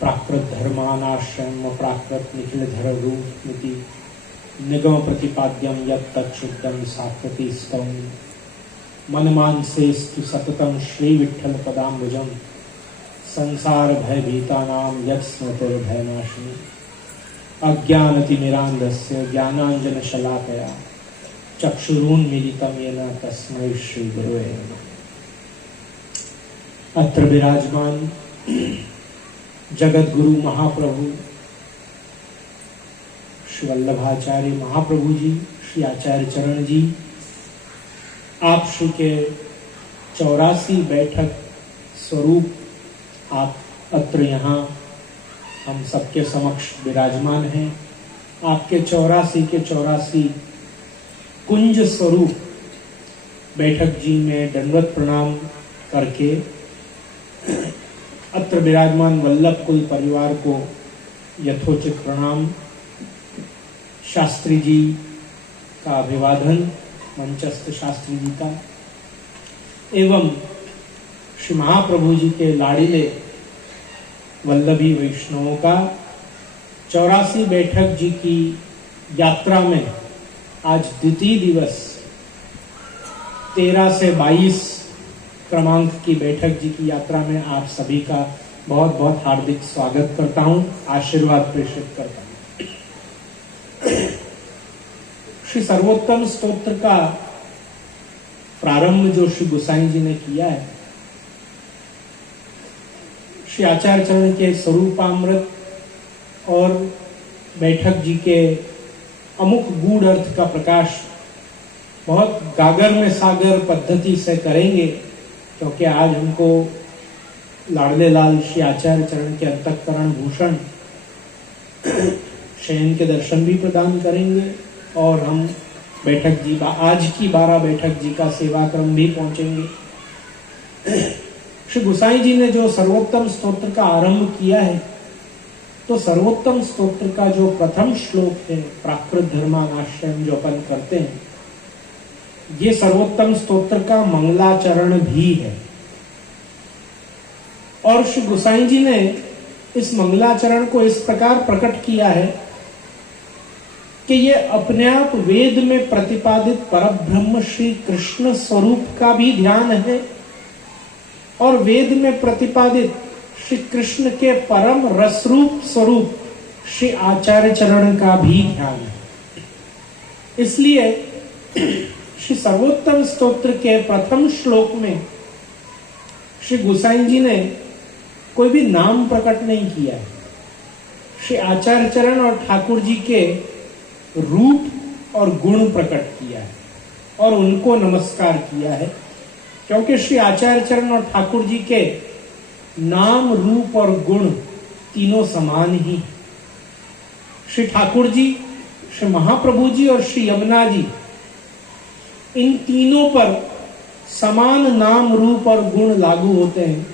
प्राकृत धर्मानाश्रम प्राकृत निखिल धर रूप मिति निगम प्रतिपाद्यम यत् तच्छुद्धम साकृति स्तम मनमानसेस्तु सततम श्री विठ्ठल पदाम्बुजम संसार भय भीतानां यत् स्मृतिर्भयनाशिनी अज्ञानतिमिरान्धस्य ज्ञानाञ्जन शलाकया चक्षुरुन्मीलितं येन तस्मै श्री गुरुवे नमः। अत्र विराजमान जगत गुरु महाप्रभु श्री वल्लभाचार्य महाप्रभु जी, श्री आचार्य चरण जी, आप श्री के 84 बैठक स्वरूप आप अत्र यहाँ हम सबके समक्ष विराजमान हैं। आपके 84 के 84 कुंज स्वरूप बैठक जी में दंडवत प्रणाम करके अत्र विराजमान वल्लभ कुल परिवार को यथोचित प्रणाम, शास्त्री जी का अभिवादन, मंचस्थ शास्त्री जी का, एवं श्री महाप्रभु जी के लाड़िले वल्लभी वैष्णवों का 84 बैठक जी की यात्रा में आज द्वितीय दिवस 13 से 22 क्रमांक की बैठक जी की यात्रा में आप सभी का बहुत बहुत हार्दिक स्वागत करता हूं, आशीर्वाद प्रेषित करता हूं। श्री सर्वोत्तम स्तोत्र का प्रारंभ जो श्री गोसाई जी ने किया है, श्री आचार्य चरण के स्वरूपामृत और बैठक जी के अमुक गूढ़ अर्थ का प्रकाश बहुत गागर में सागर पद्धति से करेंगे, क्योंकि आज हमको लाडले लाल श्री आचार्य चरण के अंतःकरण भूषण शयन के दर्शन भी प्रदान करेंगे और हम बैठक जी आज की 12 बैठक जी का सेवा क्रम भी पहुंचेंगे। श्री गोसाई जी ने जो सर्वोत्तम स्तोत्र का आरंभ किया है, तो सर्वोत्तम स्तोत्र का जो प्रथम श्लोक है, प्राकृत धर्मानाश्रम जो अपन करते हैं, ये सर्वोत्तम स्तोत्र का मंगलाचरण भी है। और श्री गोसाई जी ने इस मंगलाचरण को इस प्रकार प्रकट किया है कि ये अपने आप वेद में प्रतिपादित परब्रह्म श्री कृष्ण स्वरूप का भी ध्यान है और वेद में प्रतिपादित श्री कृष्ण के परम रसरूप स्वरूप श्री आचार्य चरण का भी ध्यान है। इसलिए श्री सर्वोत्तम स्तोत्र के प्रथम श्लोक में श्री गोसाई जी ने कोई भी नाम प्रकट नहीं किया है। श्री आचार्य चरण और ठाकुर जी के रूप और गुण प्रकट किया है और उनको नमस्कार किया है, क्योंकि श्री आचार्य चरण और ठाकुर जी के नाम, रूप और गुण तीनों समान ही हैं। श्री ठाकुर जी, श्री महाप्रभु जी और श्री यमुना जी, इन तीनों पर समान नाम, रूप और गुण लागू होते हैं।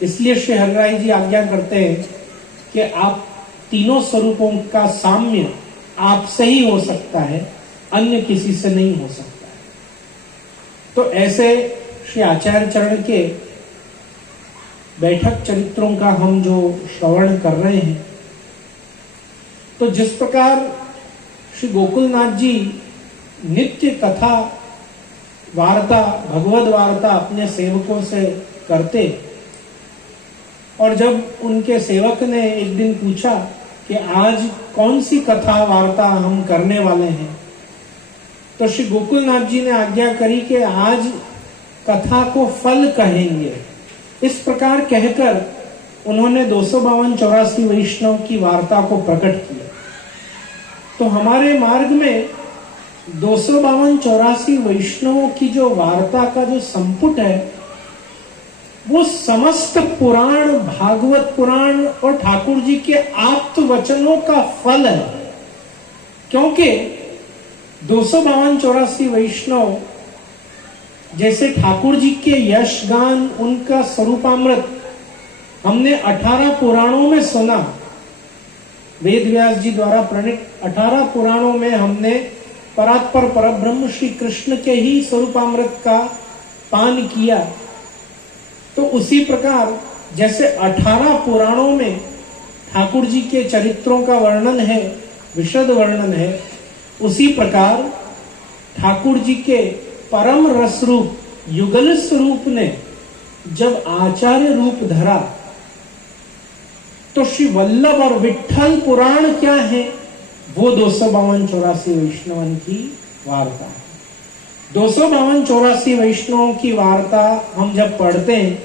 इसलिए श्री हरिराय जी आज्ञा करते हैं कि आप तीनों स्वरूपों का साम्य आपसे ही हो सकता है, अन्य किसी से नहीं हो सकता है। तो ऐसे श्री आचार्य चरण के बैठक चरित्रों का हम जो श्रवण कर रहे हैं, तो जिस प्रकार श्री गोकुलनाथ जी नित्य कथा वार्ता, भगवद वार्ता अपने सेवकों से करते, और जब उनके सेवक ने एक दिन पूछा कि आज कौन सी कथा वार्ता हम करने वाले हैं, तो श्री गोकुलनाथ जी ने आज्ञा करी कि आज कथा को फल कहेंगे। इस प्रकार कहकर उन्होंने 252-84 वैष्णव की वार्ता को प्रकट किया। तो हमारे मार्ग में 252-84 वैष्णवों की जो वार्ता का जो संपुट है, वो समस्त पुराण, भागवत पुराण और ठाकुर जी के आप्त वचनों का फल है। क्योंकि 252-84 वैष्णव जैसे ठाकुर जी के यश गान, उनका स्वरूपामृत हमने 18 पुराणों में सुना। वेद व्यास जी द्वारा प्रणीत 18 पुराणों में हमने परात्पर परब्रह्म श्री कृष्ण के ही स्वरूपामृत का पान किया। तो उसी प्रकार जैसे 18 पुराणों में ठाकुर जी के चरित्रों का वर्णन है, विशद वर्णन है, उसी प्रकार ठाकुर जी के परम रस रूप युगल स्वरूप ने जब आचार्य रूप धरा तो श्री वल्लभ और विठ्ठल पुराण क्या है, वो 252-84 वैष्णवन की वार्ता है। 252-84 वैष्णवों की वार्ता हम जब पढ़ते हैं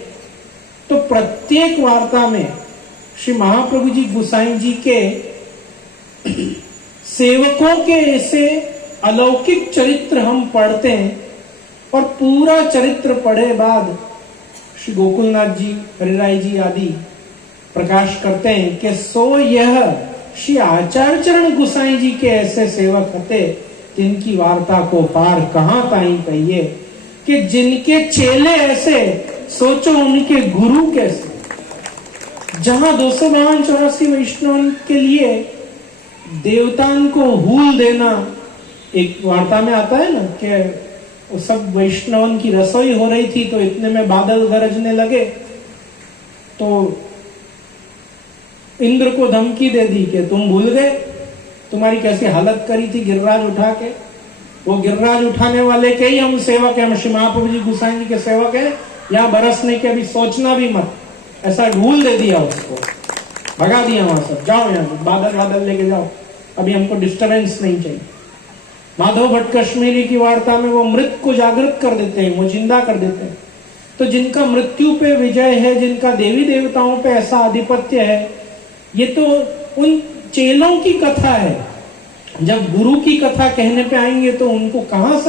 तो प्रत्येक वार्ता में श्री महाप्रभु जी गोसाई जी के सेवकों के ऐसे अलौकिक चरित्र हम पढ़ते हैं और पूरा चरित्र पढ़े बाद श्री गोकुलनाथ जी, हरिराय जी आदि प्रकाश करते हैं कि सो यह श्री आचार्य चरण गोसाई जी के ऐसे सेवक हते जिनकी वार्ता को पार कहां ताई कहिए, कि जिनके चेले ऐसे सोचो उनके गुरु कैसे। जहां 252-84 वैष्णव के लिए देवताओं को हूल देना एक वार्ता में आता है ना, कि वो सब वैष्णवन की रसोई हो रही थी तो इतने में बादल गरजने लगे तो इंद्र को धमकी दे दी कि तुम भूल गए तुम्हारी कैसी हालत करी थी गिरिराज उठा के। वो गिरिराज उठाने वाले के ही हम सेवक है, हम श्री महाप्रभु जी गोसाई जी के सेवक है, यहाँ बरसने के अभी सोचना भी मत, ऐसा ढूल दे दिया उसको, भगा दिया वहां से, जाओ यहाँ से बादल बादल लेके जाओ, अभी हमको डिस्टर्बेंस नहीं चाहिए। माधव भट्ट कश्मीरी की वार्ता में वो मृत को जागृत कर देते हैं, वो जिंदा कर देते हैं। तो जिनका मृत्यु पे विजय है, जिनका देवी देवताओं पे ऐसा आधिपत्य है, ये तो उन चेलों की कथा है। जब गुरु की कथा कहने पे आएंगे तो उनको कहां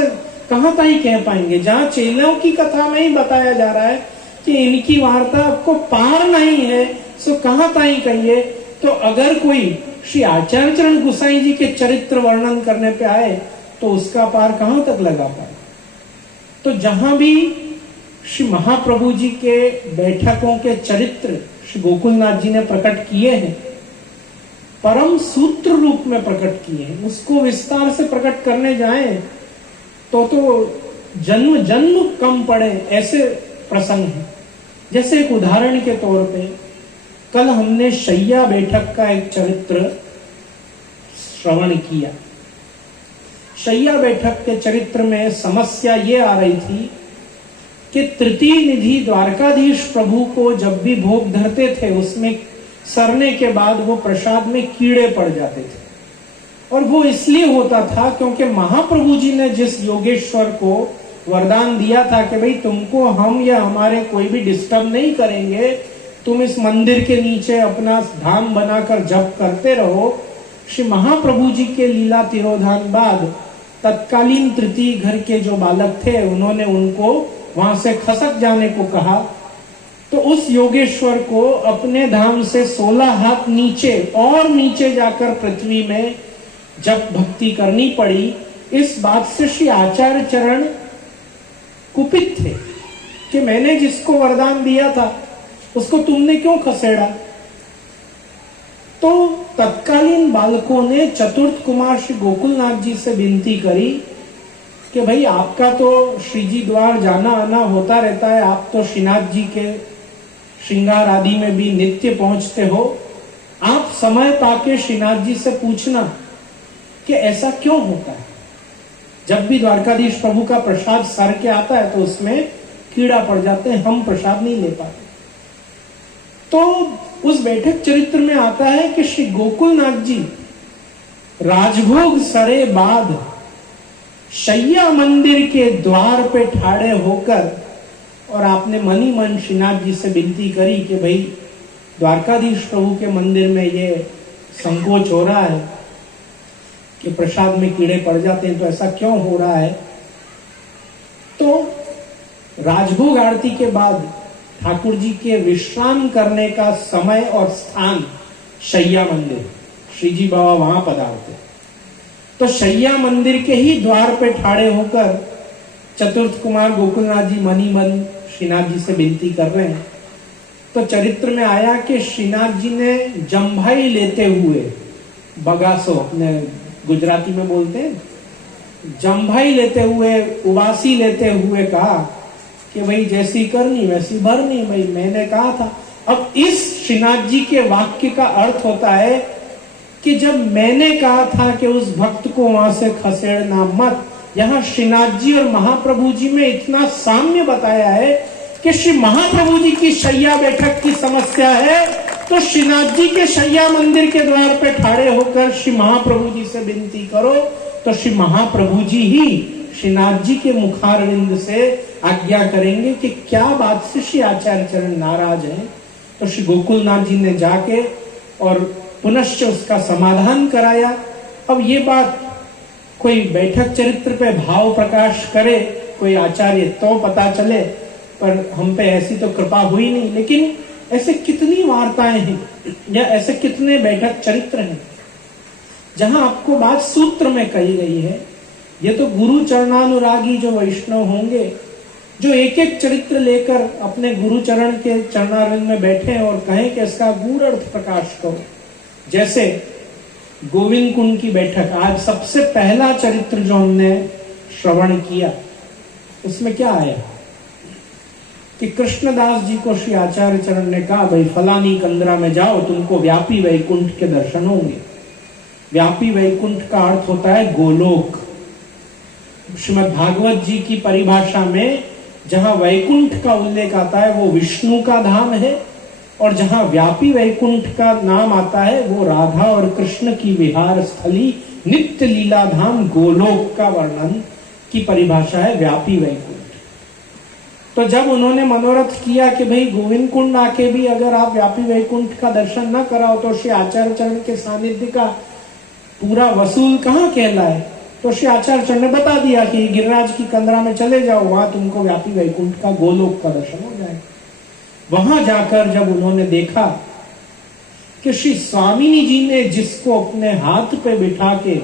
तक ही कह पाएंगे। जहां चेलों की कथा में ही बताया जा रहा है कि इनकी वार्ता आपको पार नहीं है, सो कहां तक ही कहिए। तो अगर कोई श्री आचार्य चरण गोसाई जी के चरित्र वर्णन करने पे आए तो उसका पार कहां तक लगा पाए। तो जहां भी श्री महाप्रभु जी के बैठकों के चरित्र श्री गोकुलनाथ जी ने प्रकट किए हैं, परम सूत्र रूप में प्रकट किए हैं, उसको विस्तार से प्रकट करने जाएं तो जन्म जन्म कम पड़े ऐसे प्रसंग हैं। जैसे एक उदाहरण के तौर पे कल हमने शैया बैठक का एक चरित्र श्रवण किया। शैया बैठक के चरित्र में समस्या ये आ रही थी कि तृतीय निधि द्वारकाधीश प्रभु को जब भी भोग धरते थे उसमें सरने के बाद वो प्रसाद में कीड़े पड़ जाते थे, और वो इसलिए होता था क्योंकि महाप्रभु जी ने जिस योगेश्वर को वरदान दिया था कि भाई तुमको हम या हमारे कोई भी डिस्टर्ब नहीं करेंगे, तुम इस मंदिर के नीचे अपना धाम बनाकर जप करते रहो। श्री महाप्रभु जी के लीला तिरोधान बाद तत्कालीन तृतीय घर के जो बालक थे उन्होंने उनको वहां से खसक जाने को कहा। तो उस योगेश्वर को अपने धाम से 16 हाथ नीचे और नीचे जाकर पृथ्वी में जप भक्ति करनी पड़ी। इस बात से श्री आचार्य चरण कुपित थे कि मैंने जिसको वरदान दिया था उसको तुमने क्यों खसेड़ा। तो तत्कालीन बालकों ने चतुर्थ कुमार श्री गोकुलनाथ जी से विनती करी कि भाई आपका तो श्री जी द्वार जाना आना होता रहता है, आप तो श्रीनाथ जी के श्रृंगार आदि में भी नित्य पहुंचते हो, आप समय पाके श्रीनाथ जी से पूछना कि ऐसा क्यों होता है, जब भी द्वारकाधीश प्रभु का प्रसाद सर के आता है तो उसमें कीड़ा पड़ जाते हैं, हम प्रसाद नहीं ले पाते। तो उस बैठक चरित्र में आता है कि श्री गोकुलनाथ जी राजभोग सरे बाद शैया मंदिर के द्वार पे ठाड़े होकर, और आपने मनी मन श्रीनाथ जी से विनती करी कि भाई द्वारकाधीश प्रभु के मंदिर में ये संकोच हो रहा है कि प्रसाद में कीड़े पड़ जाते हैं, तो ऐसा क्यों हो रहा है। तो राजभोग आरती के बाद ठाकुर जी के विश्राम करने का समय और स्थान शैया मंदिर, श्री जी बाबा वहां पधारते। तो शैया मंदिर के ही द्वार पे ठाड़े होकर चतुर्थ कुमार गोकुलनाथ जी मनी मन श्रीनाथ जी से विनती कर रहे हैं। तो चरित्र में आया कि श्रीनाथ जी ने जम्भाई लेते हुए, बगासो अपने गुजराती में बोलते हैं, जम्भाई लेते हुए, उबासी लेते हुए कहा कि भाई जैसी करनी वैसी भरनी, भाई मैंने कहा था। अब इस श्रीनाथ जी के वाक्य का अर्थ होता है कि जब मैंने कहा था कि उस भक्त को वहां से खसेड़ना मत, यहां श्रीनाथ जी और महाप्रभु जी में इतना साम्य बताया है कि श्री महाप्रभु जी की शैया बैठक की समस्या है तो श्रीनाथ जी के शैया मंदिर के द्वार पे ठाड़े होकर श्री महाप्रभु जी से विनती करो, तो श्री महाप्रभु जी ही श्रीनाथ जी के मुखारविंद से आज्ञा करेंगे कि क्या बात से श्री आचार्य चरण नाराज हैं। तो श्री गोकुलनाथ जी ने जाके और पुनश्च उसका समाधान कराया। अब ये बात कोई बैठक चरित्र पे भाव प्रकाश करे कोई आचार्य तो पता चले, पर हम पे ऐसी तो कृपा हुई नहीं। लेकिन ऐसे कितनी वार्ताएं हैं या ऐसे कितने बैठक चरित्र हैं जहां आपको बात सूत्र में कही गई है। ये तो गुरु चरणानुरागी जो वैष्णव होंगे, जो एक एक चरित्र लेकर अपने गुरु चरण के चरणारविंद में बैठे और कहें कि इसका गूढ़ अर्थ प्रकाश करो। जैसे गोविंद कुंड की बैठक, आज सबसे पहला चरित्र जो हमने श्रवण किया उसमें क्या आया कि कृष्णदास जी को श्री आचार्य चरण ने कहा, भाई फलानी कंदरा में जाओ, तुमको व्यापी वैकुंठ के दर्शन होंगे। व्यापी वैकुंठ का अर्थ होता है गोलोक। श्रीमद् भागवत जी की परिभाषा में जहां वैकुंठ का उल्लेख आता है वो विष्णु का धाम है, और जहां व्यापी वैकुंठ का नाम आता है वो राधा और कृष्ण की विहार स्थली नित्य लीला धाम गोलोक का वर्णन की परिभाषा है व्यापी वैकुंठ। तो जब उन्होंने मनोरथ किया कि भाई गोविंद कुंड आके भी अगर आप व्यापी वैकुंठ का दर्शन न कराओ तो श्री आचार्य चरण के सानिध्य का पूरा वसूल कहाँ कहलाए, तो श्री आचार्य चरण ने बता दिया कि गिरिराज की कंदरा में चले जाओ, वहां तुमको व्यापी वैकुंठ का गोलोक का दर्शन हो जाएगा। वहां जाकर जब उन्होंने देखा कि श्री स्वामिनी जी ने जिसको अपने हाथ पे बिठा के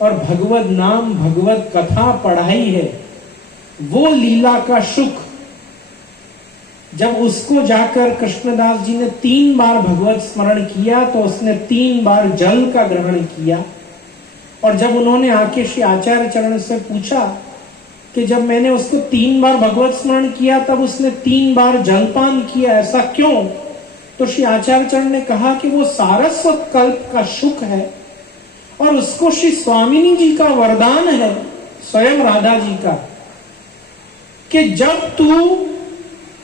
और भगवत नाम भगवत कथा पढ़ाई है, वो लीला का सुख जब उसको जाकर कृष्णदास जी ने 3 बार भगवत स्मरण किया तो उसने 3 बार जल का ग्रहण किया। और जब उन्होंने आके श्री आचार्य चरण से पूछा कि जब मैंने उसको 3 बार भगवत स्मरण किया तब उसने 3 बार जलपान किया, ऐसा क्यों? तो श्री आचार्य चरण ने कहा कि वो सारस्वत कल्प का सुख है और उसको श्री स्वामिनी जी का वरदान है, स्वयं राधा जी का, कि जब तू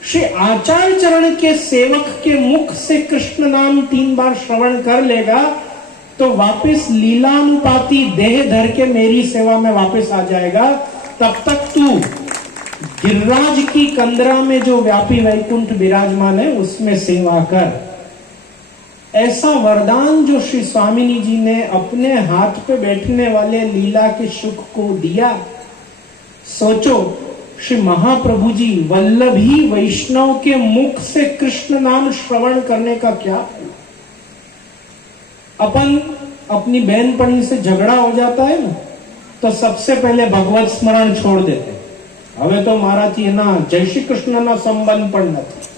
श्री आचार्य चरण के सेवक के मुख से कृष्ण नाम 3 बार श्रवण कर लेगा तो वापस लीलानुपाती देह धर के मेरी सेवा में वापस आ जाएगा। तब तक तू गिरिराज की कंदरा में जो व्यापी वैकुंठ विराजमान है उसमें सेवा कर। ऐसा वरदान जो श्री स्वामिनी जी ने अपने हाथ पे बैठने वाले लीला के सुख को दिया। सोचो, श्री महाप्रभु जी वल्लभी वैष्णव के मुख से कृष्ण नाम श्रवण करने का क्या फल। अपन अपनी बहनपणी से झगड़ा हो जाता है ना तो सबसे पहले भगवत स्मरण छोड़ देते, हमें तो माराथी है ना जय श्री कृष्ण ना संबंध पण નથી।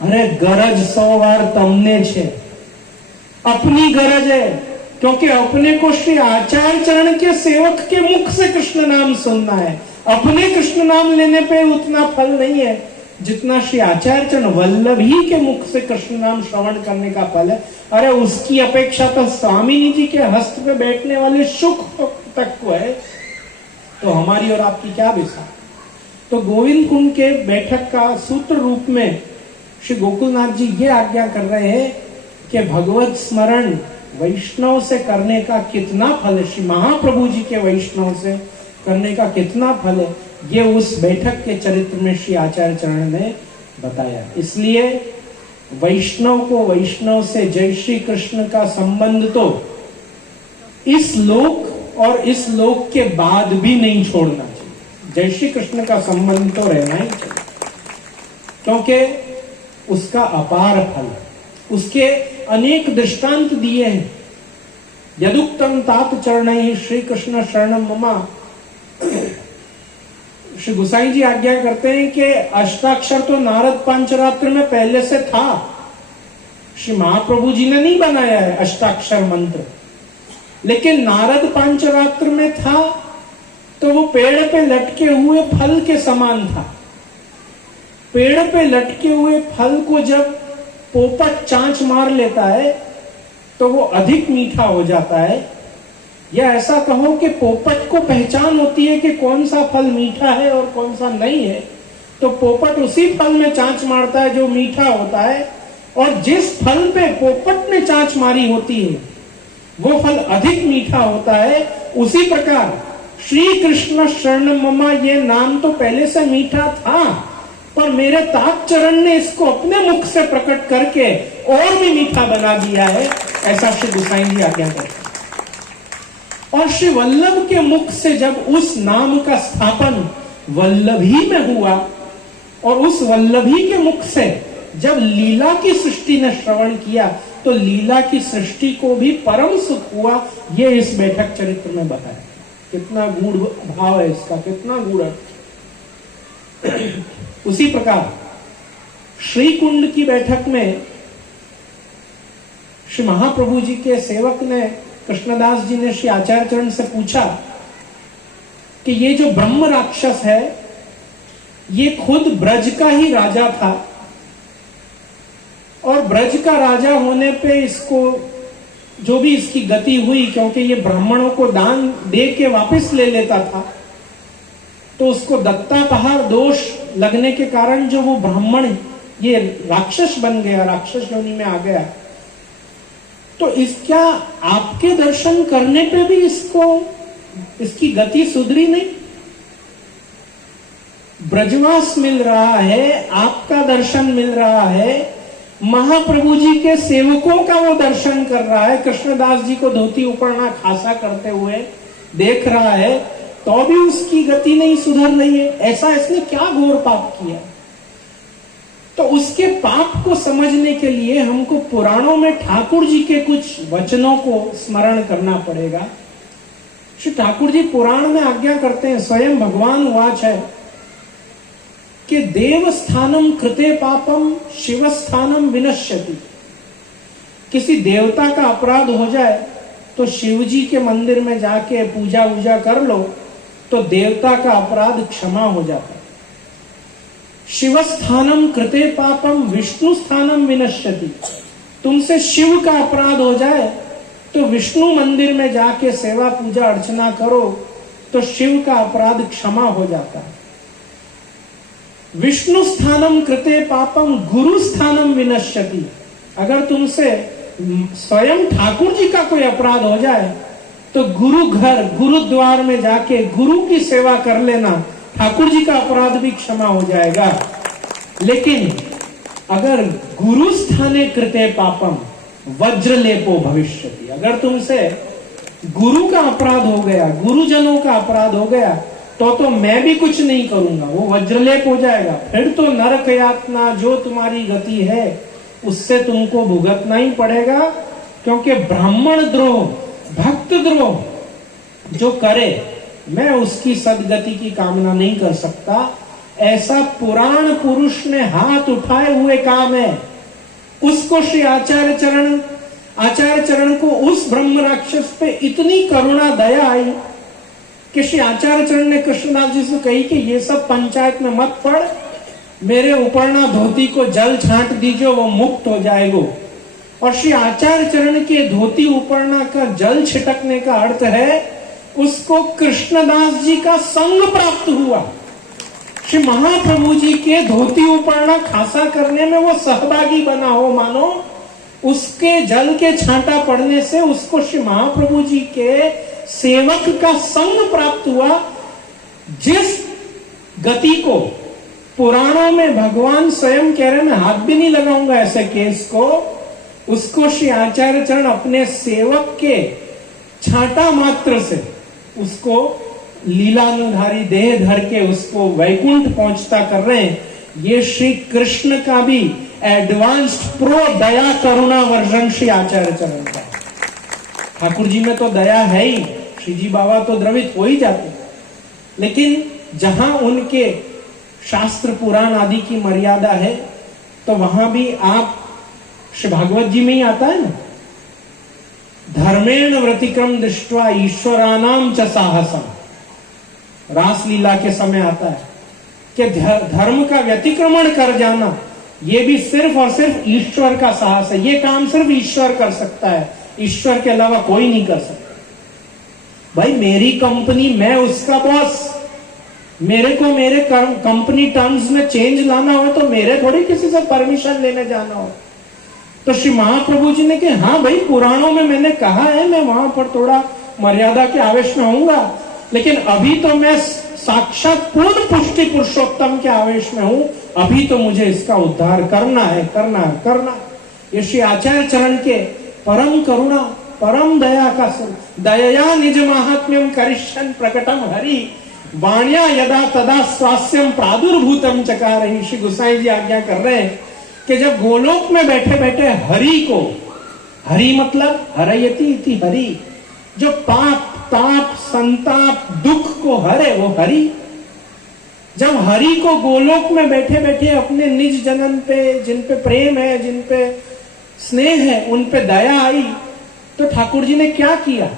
अरे गरज 100 बार तमने छे, अपनी गरज है, क्योंकि अपने को श्री आचार्य चरण के सेवक के मुख से कृष्ण नाम सुनना है। अपने कृष्ण नाम लेने पे उतना फल नहीं है जितना श्री आचार्य चरण वल्लभी के मुख से कृष्ण नाम श्रवण करने का फल है। अरे उसकी अपेक्षा तो स्वामिनी जी के हस्त पे बैठने वाले सुख तक को है, तो हमारी और आपकी क्या विषय। तो गोविंद कुंड के बैठक का सूत्र रूप में श्री गोकुलनाथ जी ये आज्ञा कर रहे हैं कि भगवत स्मरण वैष्णव से करने का कितना फल है, श्री महाप्रभु जी के वैष्णव से करने का कितना फल है, ये उस बैठक के चरित्र में श्री आचार्य चरण ने बताया। इसलिए वैष्णव को वैष्णव से जय श्री कृष्ण का संबंध तो इस लोक और इस लोक के बाद भी नहीं छोड़ना चाहिए। जय श्री कृष्ण का संबंध तो रहना ही चाहिए, क्योंकि उसका अपार फल, उसके अनेक दृष्टांत दिए हैं। यदुक्तम तात चरणैः श्री कृष्ण शरणम ममा। श्री गोसाई जी आज्ञा करते हैं कि अष्टाक्षर तो नारद पंचरात्र में पहले से था, श्री महाप्रभु जी ने नहीं बनाया है अष्टाक्षर मंत्र, लेकिन नारद पंचरात्र में था तो वो पेड़ पे लटके हुए फल के समान था। पेड़ पे लटके हुए फल को जब पोपट चांच मार लेता है तो वो अधिक मीठा हो जाता है, या ऐसा कहो कि पोपट को पहचान होती है कि कौन सा फल मीठा है और कौन सा नहीं है, तो पोपट उसी फल में चांच मारता है जो मीठा होता है, और जिस फल पे पोपट ने चांच मारी होती है वो फल अधिक मीठा होता है। उसी प्रकार श्री कृष्ण शरण ममा ये नाम तो पहले से मीठा था, पर मेरे तात चरण ने इसको अपने मुख से प्रकट करके और भी मीठा बना दिया है, ऐसा श्री गोसाई जी आज्ञा करते हैं। और श्री वल्लभ के मुख से जब उस नाम का स्थापन वल्लभी में हुआ, और उस वल्लभी के मुख से जब लीला की सृष्टि ने श्रवण किया, तो लीला की सृष्टि को भी परम सुख हुआ। ये इस बैठक चरित्र में बताया। कितना गूढ़ भाव है इसका, कितना गूढ़ है। उसी प्रकार श्री कुंड की बैठक में श्री महाप्रभु जी के सेवक ने, कृष्णदास जी ने श्री आचार्य चरण से पूछा कि ये जो ब्रह्म राक्षस है ये खुद ब्रज का ही राजा था, और ब्रज का राजा होने पे इसको जो भी इसकी गति हुई, क्योंकि ये ब्राह्मणों को दान दे के वापस ले लेता था, तो उसको दत्तापहार दोष लगने के कारण जो वो ब्राह्मण ये राक्षस बन गया, राक्षस योनि में आ गया। तो क्या आपके दर्शन करने पे भी इसकी गति सुधरी नहीं? ब्रजवास मिल रहा है, आपका दर्शन मिल रहा है, महाप्रभु जी के सेवकों का वो दर्शन कर रहा है, कृष्णदास जी को धोती उपरना खासा करते हुए देख रहा है, तो भी उसकी गति नहीं सुधर रही है। ऐसा इसने क्या घोर पाप किया? तो उसके पाप को समझने के लिए हमको पुराणों में ठाकुर जी के कुछ वचनों को स्मरण करना पड़ेगा। श्री ठाकुर जी पुराण में आज्ञा करते हैं, स्वयं भगवान वाच है कि देव स्थानम कृते पापम शिव स्थानम विनश्यति। किसी देवता का अपराध हो जाए तो शिव जी के मंदिर में जाके पूजा वूजा कर लो तो देवता का अपराध क्षमा हो जाता है। शिव स्थानम कृते पापम विष्णु स्थानम विनश्यति। तुमसे शिव का अपराध हो जाए तो विष्णु मंदिर में जाके सेवा पूजा अर्चना करो तो शिव का अपराध क्षमा हो जाता है। विष्णु स्थानम कृते पापम गुरु स्थानम विनश्यति। अगर तुमसे स्वयं ठाकुर जी का कोई अपराध हो जाए तो गुरु घर गुरुद्वार में जाके गुरु की सेवा कर लेना, ठाकुर जी का अपराध भी क्षमा हो जाएगा। लेकिन अगर गुरु स्थाने कृते पापम वज्रलेपो भविष्यति। अगर तुमसे गुरु का अपराध हो गया, गुरुजनों का अपराध हो गया, तो मैं भी कुछ नहीं करूंगा, वो वज्रलेप हो जाएगा। फिर तो नरक यातना जो तुम्हारी गति है उससे तुमको भुगतना ही पड़ेगा, क्योंकि ब्राह्मण द्रोह, भक्त द्रोह जो करे मैं उसकी सदगति की कामना नहीं कर सकता। ऐसा पुराण पुरुष ने हाथ उठाए हुए काम है। उसको श्री आचार्य चरण को उस ब्रह्म राक्षस पे इतनी करुणा दया आई कि श्री आचार्य चरण ने कृष्णदास जी से कही कि ये सब पंचायत में मत पड़, मेरे उपरना धोती को जल छांट दीजिए, वो मुक्त हो जाएगा। और श्री आचार्य चरण के धोती उपरना का जल छिटकने का अर्थ है उसको कृष्णदास जी का संग प्राप्त हुआ। श्री महाप्रभु जी के धोती उपरना खासा करने में वो सहभागी बना हो, मानो उसके जल के छांटा पड़ने से उसको श्री महाप्रभु जी के सेवक का संग प्राप्त हुआ। जिस गति को पुराणों में भगवान स्वयं कह रहे, मैं हाथ भी नहीं लगाऊंगा ऐसे केस को, उसको श्री आचार्य चरण अपने सेवक के छांटा मात्र से उसको लीलानुधारी देह धर के उसको वैकुंठ पहुंचता कर रहे हैं। ये श्री कृष्ण का भी एडवांस्ड प्रो दया करुणा वर्जन श्री आचार्य चरण का। ठाकुर जी में तो दया है ही, श्री जी बाबा तो द्रवित हो ही जाते, लेकिन जहां उनके शास्त्र पुराण आदि की मर्यादा है तो वहां भी आप श्री भागवत जी में ही आता है ना, धर्मेण व्रतिक्रम दृष्ट्वा ईश्वरानाम च साहसम। रासलीला के समय आता है कि धर्म का व्यतिक्रमण कर जाना, ये भी सिर्फ और सिर्फ ईश्वर का साहस है। ये काम सिर्फ ईश्वर कर सकता है, ईश्वर के अलावा कोई नहीं कर सकता। भाई मेरी कंपनी, मैं उसका बॉस, मेरे को मेरे कंपनी टर्म्स में चेंज लाना हो तो मेरे थोड़ी किसी से परमिशन लेने जाना हो। तो श्री महाप्रभु जी ने कहा हाँ भाई, पुराणों में मैंने कहा है, मैं वहां पर थोड़ा मर्यादा के आवेश में होऊंगा, लेकिन अभी तो मैं साक्षात पूर्ण पुष्टि पुरुषोत्तम के आवेश में हूं। अभी तो मुझे इसका उद्धार करना है, करना है, करना। ये श्री आचार्य चरण के परम करुणा, परम दया का स्वरूप। दया निज महात्म्यम करिष्यन प्रकटम हरि, वाण्या यदा तदा स्वास्यम प्रादुर्भूतम चकारहि। श्री गोसाई जी आज्ञा कर रहे हैं कि जब गोलोक में बैठे बैठे हरि को, हरि मतलब हरयति इति हरि, जो पाप ताप संताप दुख को हरे वो हरि। जब हरि को गोलोक में बैठे बैठे अपने निज जनन पे, जिन पे प्रेम है, जिन पे स्नेह है, उन पे दया आई, तो ठाकुर जी ने क्या किया?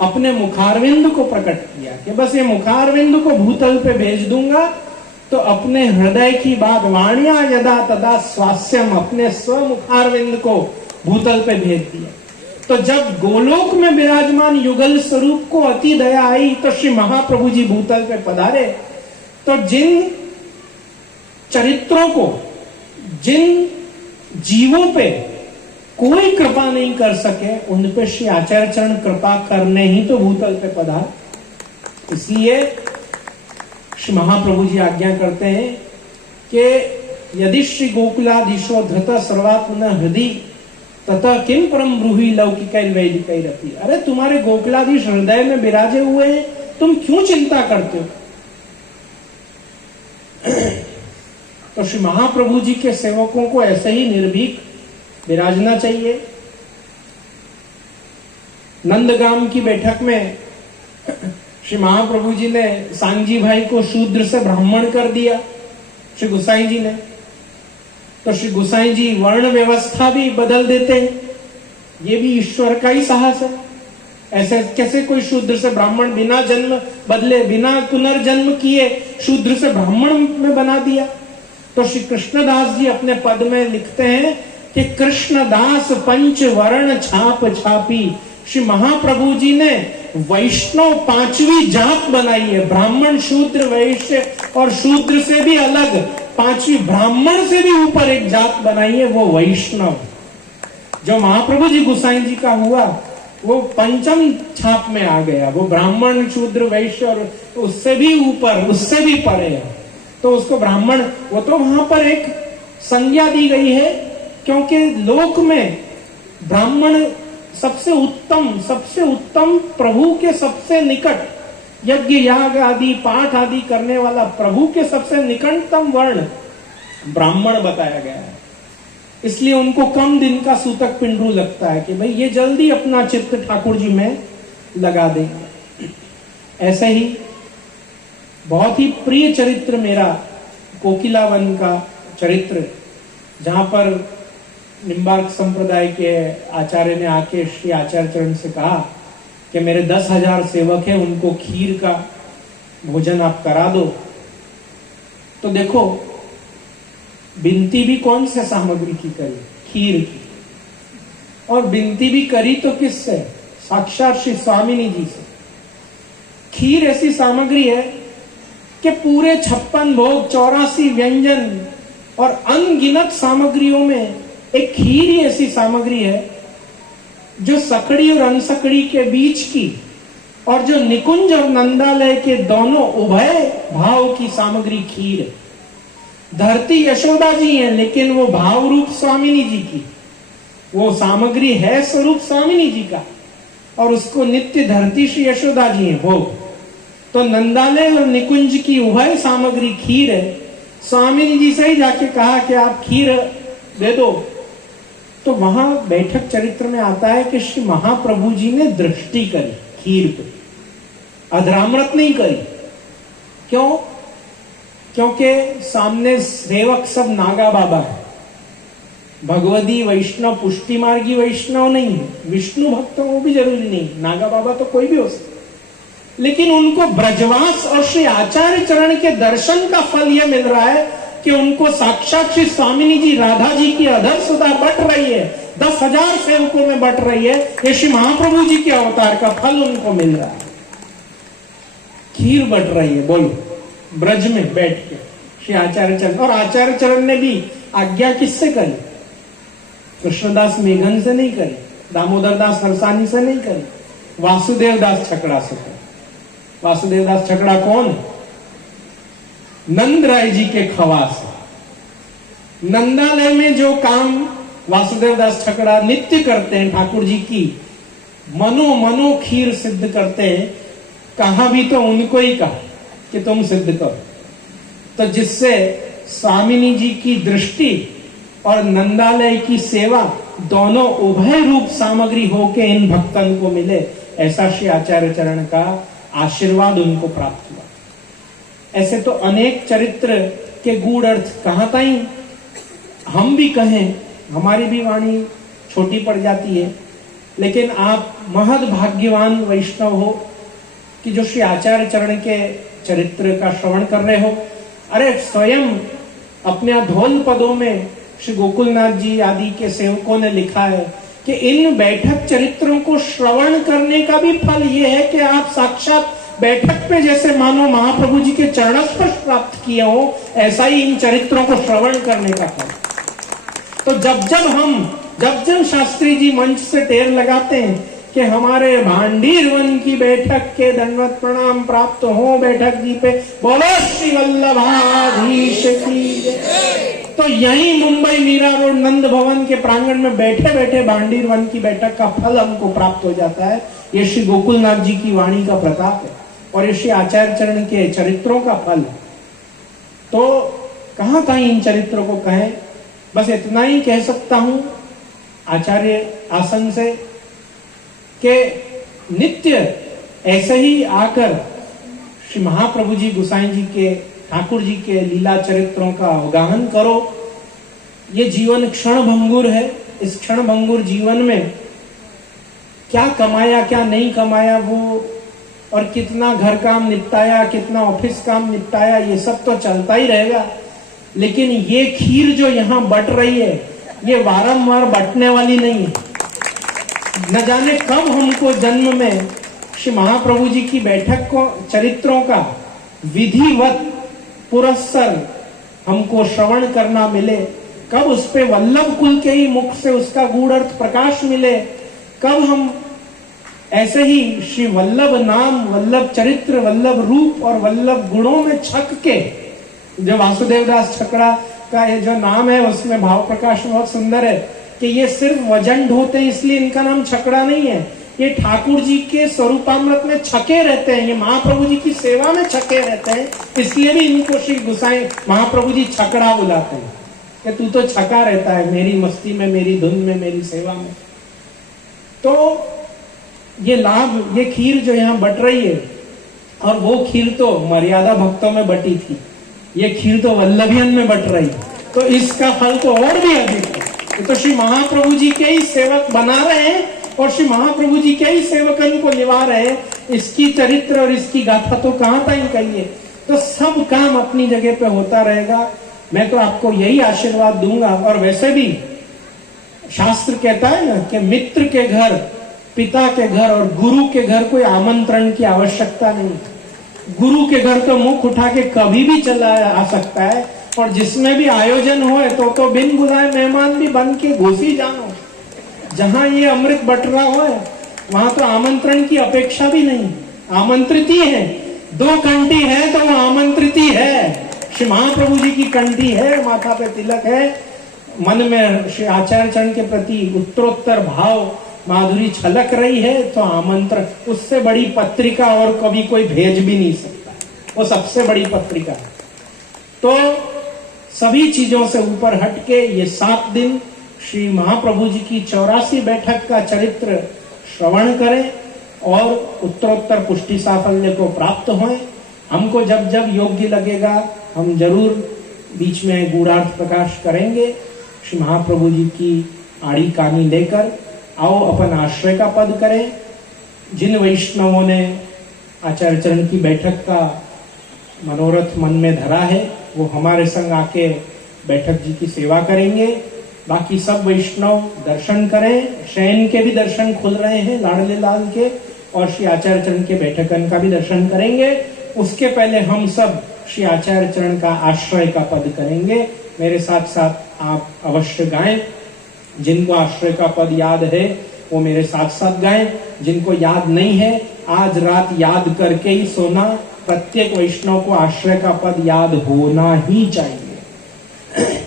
अपने मुखारविंद को प्रकट किया कि बस ये मुखारविंद को भूतल पे भेज दूंगा तो अपने हृदय की बात, वाण्या यदा तदा स्वास्यम, अपने स्वमुखारविंद को भूतल पे भेज दिया। तो जब गोलोक में विराजमान युगल स्वरूप को अति दया आई तो श्री महाप्रभु जी भूतल पे पधारे। तो जिन चरित्रों को, जिन जीवों पे कोई कृपा नहीं कर सके, उन पे श्री आचार्य चरण कृपा करने ही तो भूतल पे पधार। इसलिए श्री महाप्रभु जी आज्ञा करते हैं कि यदि श्री गोकुलाधीशो धृत सर्वात्मना हृदय तथा किम परम ब्रूहि लौकिक वैदिक। अरे तुम्हारे गोकुलाधीश हृदय में विराजे हुए हैं, तुम क्यों चिंता करते हो? तो श्री महाप्रभु जी के सेवकों को ऐसे ही निर्भीक विराजना चाहिए। नंदगाम की बैठक में श्री महाप्रभु जी ने सांगजी भाई को शूद्र से ब्राह्मण कर दिया, श्री गोसाई जी ने। तो श्री गोसाई जी वर्ण व्यवस्था भी बदल देते हैं, ये भी ईश्वर का ही साहस है। ऐसे कैसे कोई शूद्र से ब्राह्मण बिना जन्म बदले, बिना पुनर्जन्म किए शूद्र से ब्राह्मण में बना दिया? तो श्री कृष्णदास जी अपने पद में लिखते हैं कि कृष्णदास पंच वर्ण छाप छापी। श्री महाप्रभु जी ने वैष्णव पांचवी जात बनाई है, ब्राह्मण शूद्र वैश्य और शूद्र से भी अलग पांचवी, ब्राह्मण से भी ऊपर एक जात बनाई है, वो वैष्णव। जो महाप्रभु जी गोसाई जी का हुआ वो पंचम छाप में आ गया, वो ब्राह्मण शूद्र वैश्य और उससे भी ऊपर, उससे भी परे है। तो उसको ब्राह्मण, वो तो वहां पर एक संज्ञा दी गई है, क्योंकि लोक में ब्राह्मण सबसे उत्तम प्रभु के सबसे निकट, यज्ञ याग आदि पाठ आदि करने वाला प्रभु के सबसे निकटतम वर्ण ब्राह्मण बताया गया है। इसलिए उनको कम दिन का सूतक पिंडू लगता है कि भाई ये जल्दी अपना चित्त ठाकुर जी में लगा देंगे। ऐसे ही बहुत ही प्रिय चरित्र मेरा कोकिलावन का चरित्र, जहां पर निम्बार्क संप्रदाय के आचार्य ने आके श्री आचार्य चरण से कहा कि मेरे 10,000 सेवक हैं, उनको खीर का भोजन आप करा दो। तो देखो विनती भी कौन से सामग्री की करी? खीर की। और विनती भी करी तो किससे? साक्षात श्री स्वामिनी जी से। खीर ऐसी सामग्री है कि पूरे 56 भोग, 84 व्यंजन और अनगिनत सामग्रियों में एक खीर ही ऐसी सामग्री है जो सकड़ी और अनसकड़ी के बीच की, और जो निकुंज और नंदालय के दोनों उभय भाव की सामग्री खीर है। धरती यशोदा जी है, लेकिन वो भाव रूप स्वामिनी जी की, वो सामग्री है स्वरूप स्वामिनी जी का, और उसको नित्य धरती श्री यशोदा जी है भोग। तो नंदालय और निकुंज की उभय सामग्री खीर है। स्वामिनी जी से ही जाके कहा कि आप खीर दे दो। तो वहां बैठक चरित्र में आता है कि श्री महाप्रभु जी ने दृष्टि करी खीर पे, अधरामृत नहीं करी। क्यों? क्योंकि सामने सेवक सब नागा बाबा है, भगवदी वैष्णव पुष्टि मार्गी वैष्णव नहीं है, विष्णु भक्त हो भी जरूरी नहीं, नागा बाबा तो कोई भी हो सकता। लेकिन उनको ब्रजवास और श्री आचार्य चरण के दर्शन का फल यह मिल रहा है कि उनको साक्षात श्री स्वामिनी जी राधा जी की अधर सुधा बट रही है, 10,000 सेवकों में बट रही है। ये श्री महाप्रभु जी के अवतार का फल उनको मिल रहा है। खीर बट रही है, बोलो, ब्रज में बैठ के श्री आचार्य चरण। और आचार्य चरण ने भी आज्ञा किससे करी? कृष्णदास मेघन से नहीं करी, दामोदर दास हरसानी से नहीं करी, वासुदेव दास छकड़ा से करी। वासुदेव दास छकड़ा कौन है? नंद राय जी के खवास। नंदालय में जो काम वासुदेव दास छकड़ा नित्य करते हैं, ठाकुर जी की मनो खीर सिद्ध करते हैं, कहा भी तो उनको ही कहा कि तुम सिद्ध करो। तो जिससे स्वामिनी जी की दृष्टि और नंदालय की सेवा दोनों उभय रूप सामग्री होके इन भक्तन को मिले, ऐसा श्री आचार्य चरण का आशीर्वाद उनको प्राप्त हुआ। ऐसे तो अनेक चरित्र के गूढ़ अर्थ कहां ताई हम भी कहें, हमारी भी वाणी छोटी पड़ जाती है, लेकिन आप महद भाग्यवान वैष्णव हो कि जो श्री आचार्य चरण के चरित्र का श्रवण कर रहे हो। अरे स्वयं अपने धौल पदों में श्री गोकुलनाथ जी आदि के सेवकों ने लिखा है कि इन बैठक चरित्रों को श्रवण करने का भी फल ये है कि आप साक्षात बैठक पे जैसे मानो महाप्रभु जी के चरण स्पर्श प्राप्त किए हो, ऐसा ही इन चरित्रों को श्रवण करने का फल। तो जब शास्त्री जी मंच से टेर लगाते हैं कि हमारे भांडीर वन की बैठक के दंडवत प्रणाम प्राप्त हो बैठक जी पे, बोलो श्री वल्लभाधीश की, तो यही मुंबई मीरा रोड नंद भवन के प्रांगण में बैठे बैठे भांडीर वन की बैठक का फल हमको प्राप्त हो जाता है। ये श्री गोकुलनाथ जी की वाणी का प्रताप है और ये श्री आचार्य चरण के चरित्रों का फल है। तो कहां कहीं इन चरित्रों को कहें, बस इतना ही कह सकता हूं आचार्य आसन से कि नित्य ऐसे ही आकर श्री महाप्रभु जी गोसाई जी के ठाकुर जी के लीला चरित्रों का अवगाहन करो। ये जीवन क्षण भंगुर है, इस क्षण भंगुर जीवन में क्या कमाया क्या नहीं कमाया वो, और कितना घर काम निपटाया कितना ऑफिस काम निपटाया, ये सब तो चलता ही रहेगा। लेकिन ये खीर जो यहाँ बट रही है ये बारंबार बटने वाली नहीं है। न जाने कब हमको जन्म में श्री महाप्रभु जी की बैठक को चरित्रों का विधिवत पुरस्सर हमको श्रवण करना मिले, कब उस पे वल्लभ कुल के ही मुख से उसका गूढ़ अर्थ प्रकाश मिले, कब हम ऐसे ही श्री वल्लभ नाम, वल्लभ चरित्र, वल्लभ रूप और वल्लभ गुणों में छक के, जो वासुदेव दास छकड़ा का ये जो नाम है उसमें भाव प्रकाश बहुत सुंदर है कि ये सिर्फ वजन ढोते हैं इसलिए इनका नाम छकड़ा नहीं है, ये ठाकुर जी के स्वरूपामृत में छके रहते हैं, ये महाप्रभु जी की सेवा में छके रहते हैं, इसलिए भी इनको श्री गोसाई महाप्रभु जी छकड़ा बुलाते हैं कि तू तो छका रहता है मेरी मस्ती में, मेरी धुन में, मेरी सेवा में। तो ये लाभ, ये खीर जो यहाँ बट रही है, और वो खीर तो मर्यादा भक्तों में बटी थी, ये खीर तो वल्लभियन में बट रही, तो इसका फल तो और भी अधिक है। तो श्री महाप्रभु जी के ही सेवक बना रहे हैं और श्री महाप्रभु जी के ही सेवकन को निभा रहे हैं। इसकी चरित्र और इसकी गाथा तो कहां तक कहिए। तो सब काम अपनी जगह पे होता रहेगा। मैं तो आपको यही आशीर्वाद दूंगा। और वैसे भी शास्त्र कहता है ना कि मित्र के घर, पिता के घर और गुरु के घर कोई आमंत्रण की आवश्यकता नहीं। गुरु के घर तो मुख उठा के कभी भी चला आ सकता है, और जिसमें भी आयोजन हो तो बिन बुलाए मेहमान भी बन के घुसी जानो। जहां ये अमृत बट रहा हो वहां तो आमंत्रण की अपेक्षा भी नहीं, आमंत्रित ही है। 2 कंठी है तो वो आमंत्रित ही है। श्री महाप्रभु जी की कंठी है, माथा पे तिलक है, मन में श्री आचार्य चरण के प्रति उत्तरोत्तर भाव माधुरी छलक रही है, तो आमंत्रण, उससे बड़ी पत्रिका और कभी कोई भेज भी नहीं सकता। वो सबसे बड़ी पत्रिका है। तो सभी चीजों से ऊपर हटके ये 7 दिन श्री महाप्रभु जी की 84 बैठक का चरित्र श्रवण करें और उत्तरोत्तर पुष्टि साफल्य को प्राप्त हों। हमको जब जब योग्य लगेगा हम जरूर बीच में गूढ़ार्थ प्रकाश करेंगे। श्री महाप्रभु जी की आड़ी कानी लेकर आओ अपन आश्रय का पद करें। जिन वैष्णवों ने आचार्य चरण की बैठक का मनोरथ मन में धरा है, वो हमारे संग आके बैठक जी की सेवा करेंगे। बाकी सब वैष्णव दर्शन करें, शयन के भी दर्शन खुल रहे हैं लाडले लाल के, और श्री आचार्य चरण के बैठकन का भी दर्शन करेंगे। उसके पहले हम सब श्री आचार्य चरण का आश्रय का पद करेंगे। मेरे साथ साथ आप अवश्य गाएं। जिनको आश्रय का पद याद है वो मेरे साथ साथ गाएं। जिनको याद नहीं है, आज रात याद करके ही सोना। प्रत्येक वैष्णव को आश्रय का पद याद होना ही चाहिए।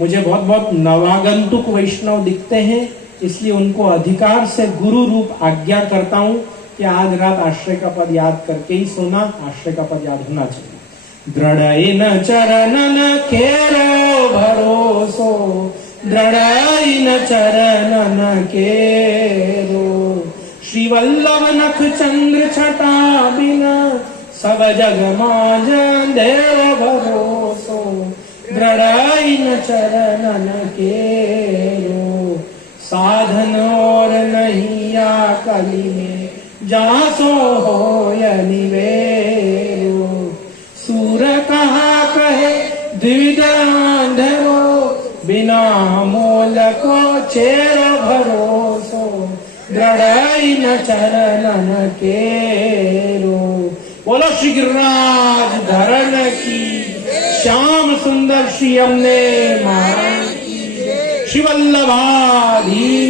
मुझे बहुत बहुत नवागंतुक वैष्णव दिखते हैं, इसलिए उनको अधिकार से गुरु रूप आज्ञा करता हूं कि आज रात आश्रय का पद याद करके ही सोना। आश्रय का पद याद होना चाहिए। दृढ़ चरणन केरो भरोसो, दृढ़ चरणन केरो, श्री वल्लभ नख चंद्र छटा बिना, सब जग मांझ देव भरोसो, दृढ़ चरणन केरो, साधन और नहीं कली में, जहाँ सो हो निवेरो, सूर कहा कहे द्विविध अंधेरो, बिना मोल को चेर भरोसो, दृढ़ चरणन केरो। बोलो श्री गिरिराज धरण की, श्याम सुंदर श्री हमने महाराज की, श्री वल्लभाधीश।